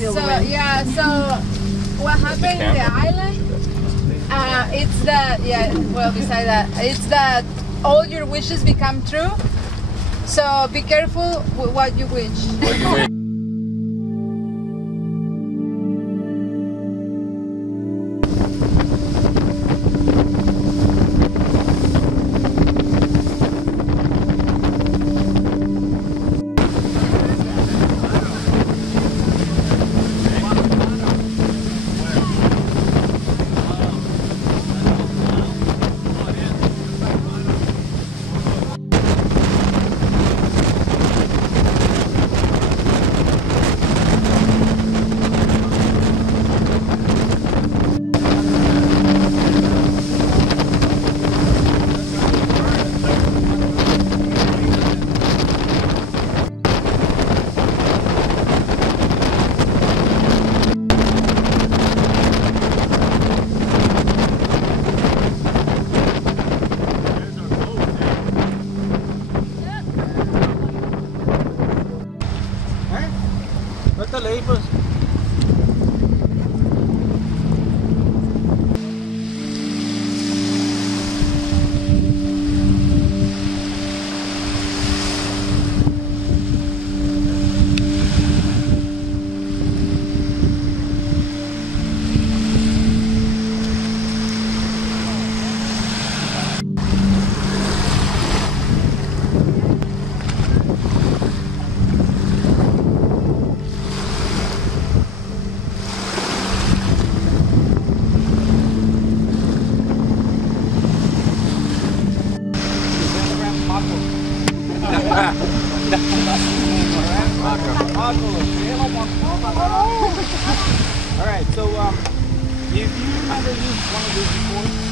So yeah, so what happened in the island? It's that well, beside that, it's that all your wishes become true. So be careful with what you wish. Ahí pues. Alright, so if you remember using one of these before,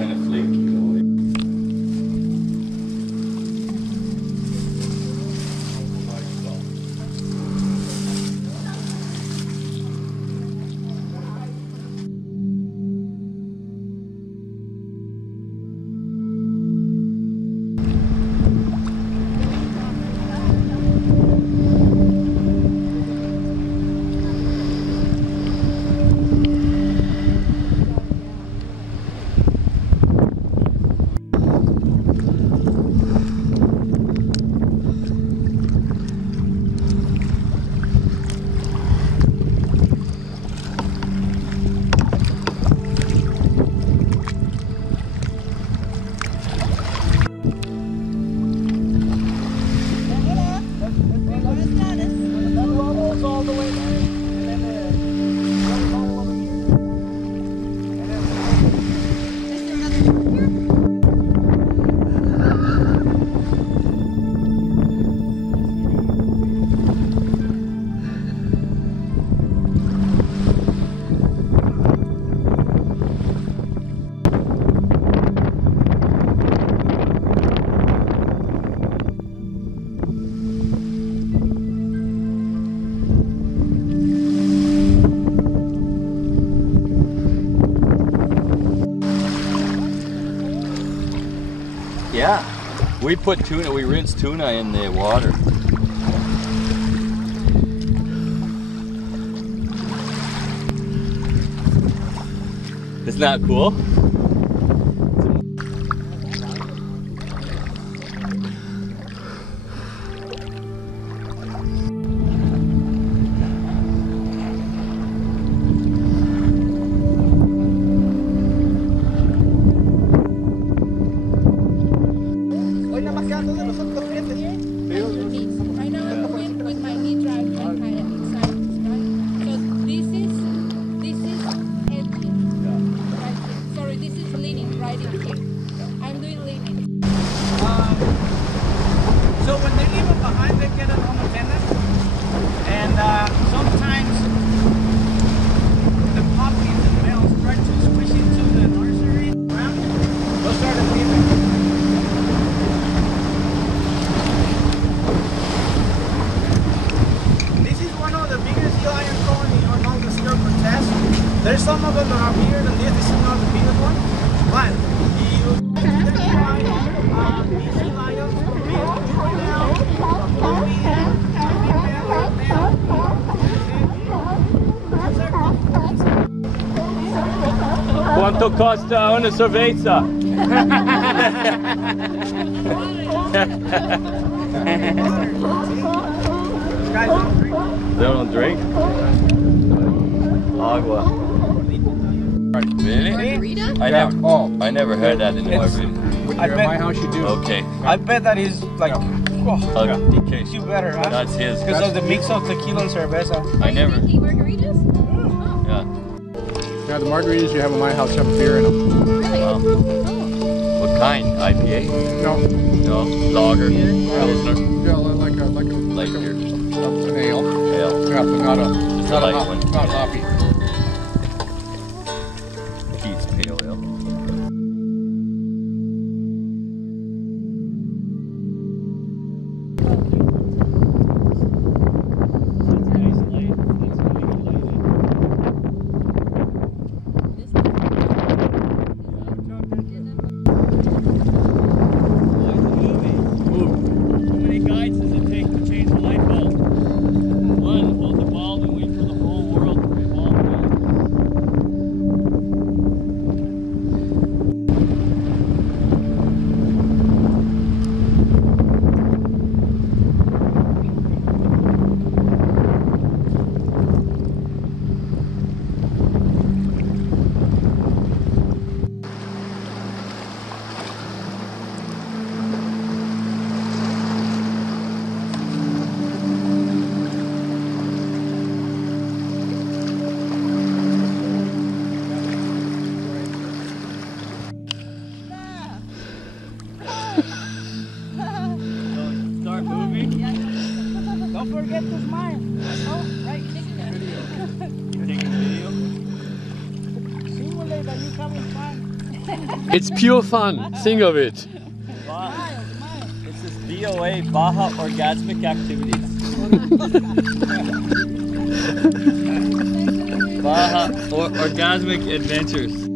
kind of flaky, you know. Yeah, we put tuna, we rinse tuna in the water. Isn't that cool? Right now I'm with my knee drive and kind of inside, right? So this is empty. Right here. Sorry, this is leaning right in here. I'm doing leaning. So when they leave them behind, they get an unattended. And sometimes the puppies and males try to squish into the nursery ground. They'll start leaving. There's some of them that are bigger than this. This is not the biggest one. But these lions Quanto costa una cerveza? They don't drink? Agua. Really? Margarita? I never heard that in the margarita. When you're at my house, you do. Okay. I bet that is like, Okay. you better, huh? That's his. Because of the mix of tequila and cerveza. I never. Drinking margaritas? Yeah. Yeah, the margaritas you have in my house have beer in them. Really? Wow. Oh. What kind? IPA? No, No. Lager. Pilsner. yeah, like a Light beer. an ale. Ale. Yeah, but not a Just a light one. not hoppy. Pete's Pale Ale. Don't forget to smile. Oh, right. You're taking video. Simulate that you come in fine. It's pure fun. Think of it. It says BOA, Baja Orgasmic Activities. Baja Orgasmic Adventures.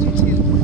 You too.